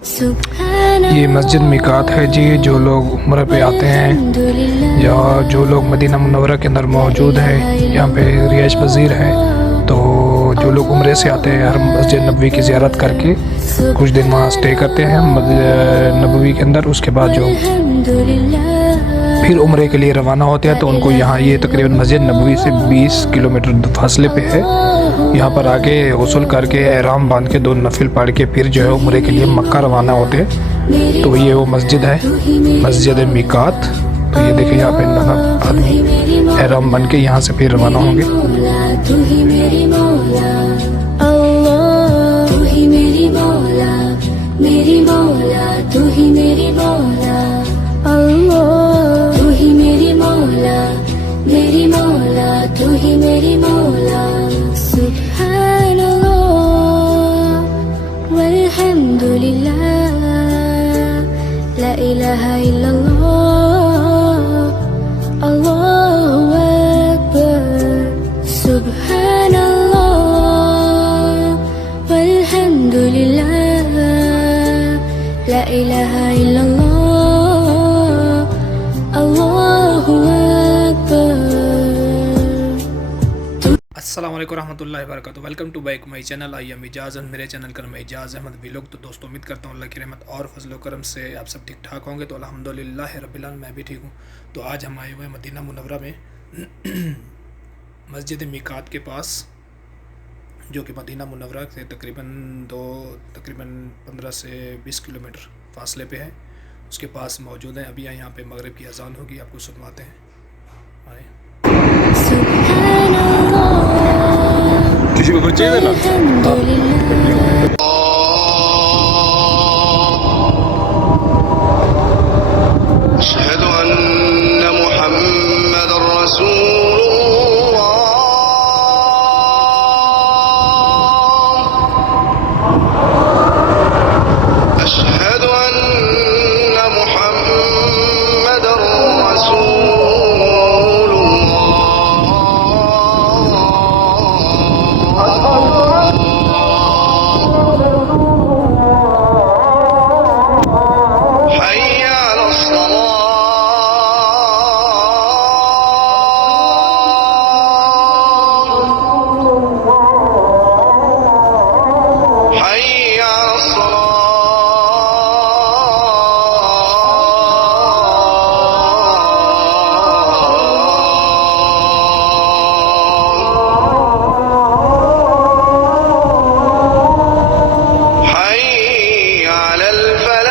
یہ مسجد میقات ہے جی، جو لوگ عمرہ پہ آتے ہیں یا جو لوگ مدینہ منورہ کے اندر موجود ہیں، یہاں پہ رہائش پذیر ہیں، تو جو لوگ عمرے سے آتے ہیں ہر مسجد نبوی کی زیارت کر کے کچھ دن وہاں سٹے کرتے ہیں مسجد نبوی کے اندر، اس کے بعد جو پھر عمرے کے لیے روانہ ہوتے ہیں تو ان کو یہاں یہ تقریباً مسجد نبوی سے 20 کلومیٹر فاصلے پہ ہے، یہاں پر آگے غسل کر کے احرام باندھ کے 2 نفل پڑھ کے پھر جو ہے عمرے کے لیے مکہ روانہ ہوتے ہیں۔ تو یہ وہ مسجد ہے، مسجد میقات۔ تو یہ دیکھیں یہاں پہ آدمی احرام بن کے یہاں سے پھر روانہ ہوں گے۔ سبحان اللہ والحمد للہ لا الہ الا اللہ اللہ اکبر سبحان اللہ والحمد للہ لا الہ الا اللہ اللہ اکبر۔ السلام علیکم ورحمۃ اللہ وبرکاتہ، ویلکم ٹو بیک مائی چینل، آئی ایم اجاز، میرے چینل کا نام ہے اجاز احمد ویلوگ۔ تو دوستو امید کرتا ہوں اللہ کی رحمت اور فضل و کرم سے آپ سب ٹھیک ٹھاک ہوں گے۔ تو الحمدللہ رب العالمین میں بھی ٹھیک ہوں۔ تو آج ہم آئے ہوئے ہیں مدینہ منورہ میں مسجد میقات کے پاس، جو کہ مدینہ منورہ سے تقریباً 15 سے 20 کلومیٹر فاصلے پہ ہے، اس کے پاس موجود ہیں۔ ابھی یہاں پہ مغرب کی اذان ہوگی، آپ کو سنواتے ہیں۔ آئے سبحان اللہ کسی کو بچے دے نا الحمد للہ أشهد أن محمد رسول الله أشهد أن محمد رسول الله حي على الصلاة حي على الصلاة حي على الفلاح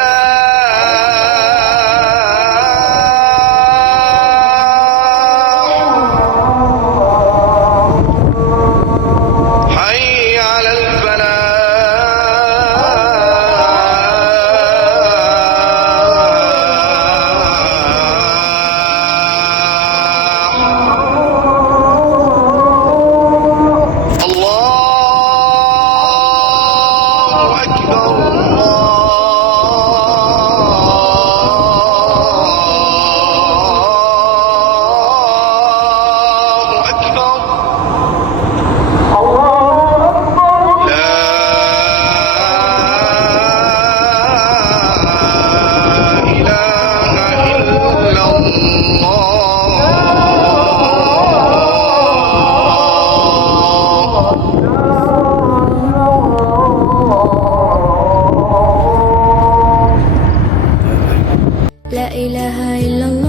حي على الفلاح الله أكبر الله أكبر لا إله إلا الله لا الہ الا اللہ